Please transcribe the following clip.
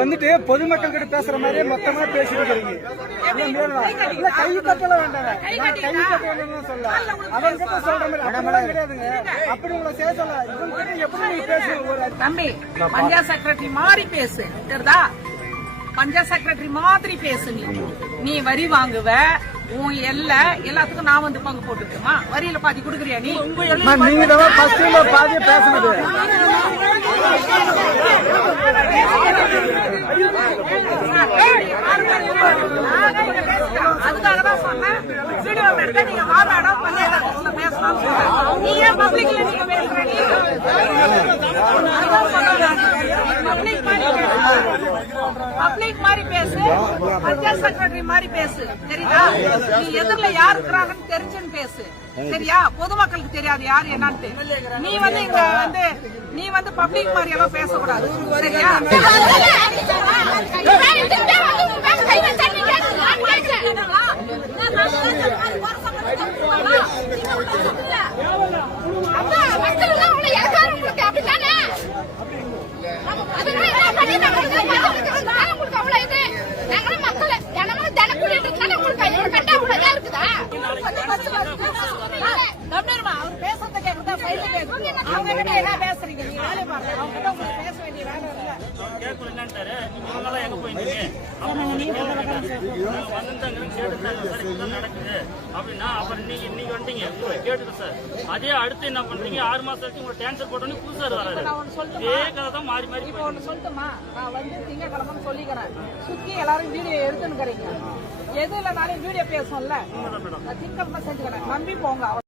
வந்துட்டு பொதுமக்கள் கிட்ட பேசுற மாதிரியே மொத்தமா பேசிட்டு இருக்கீங்க. கை தட்டல வேண்டாங்க, கை தட்டணும் சொல்ல அவங்க கிட்ட சொல்ற மாதிரி அப்படிலாம் கிடையாதுங்க. அப்படி உங்களை செய்ய சொல்ல இவங்க கிட்ட எப்படி நீங்க பேசுவீங்க? தம்பி பஞ்சாயத்து செக்ரட்டரி மாதிரி பேசு, தெரியுதா? பஞ்சாயத்து செக்ரட்டரி மாதிரி பேசு. நீ வரி வாங்குவ, உன் எல்லாத்துக்கும் நான் வந்து பங்கு போட்டுக்குமா? வரியில பாதி குடுக்குறியா நீ? நீங்க தான் ஃபர்ஸ்ட்ல பாதி பேசுறது. அதுக்காக தான் சொன்னேன் வீடியோ எடுத்து நீங்க வா மேடம் பஞ்சாயத்து பேசலாம். நீ ஏன் பப்ளிக்ல நீங்க பேசுறீங்க? பப்ளிக் மாதிரி பேசு, பஞ்சாயத்து செக்ரட்டரி மாதிரி பேசு, தெரியுதா? நீ எதிரில யாரு இருக்கிறாங்கன்னு தெரிஞ்சுன்னு பேசு, சரியா? பொதுமக்களுக்கு தெரியாது யாரு என்னன்னு. நீ வந்து இங்க வந்து நீ வந்து பப்ளிக் மாதிரி எல்லாம் பேசக்கூடாது, சரியா? அவர் பேசுறத கேட்கறதா ஃபைல் கேட்கணும். அவங்க கிட்ட என்ன பேசுறீங்க? நீங்க வேலை பாருங்க, அவங்க கிட்ட உங்களுக்கு பேச வேண்டிய வேலை இல்ல. கேட்கலன்றாரு. நீங்க எங்க போயிட்டீங்க? நடக்குது அப்படின்னா அப்புறம் நீங்க வந்துட்டீங்க கேட்டுங்க சார். அதே அடுத்து என்ன பண்றீங்க? 6 மாசம் கழிச்சு உங்களை டிரான்ஸ்பர் போட்டோன்னு புதுசார் வராரு. இதே கதை தான் மாறி மாறி. இப்போ ஒண்ணு சொல்லட்டுமா? நான் வந்து திங்கக்கிழமை சொல்லிக்கிறேன், சுத்தி எல்லாரும் வீடியோ எடுத்துன்னு எது இல்லைனாலும் வீடியோ பேசுவோம்ல, திங்கக்கிழமை செஞ்சுக்கிறேன். நம்பி போங்க.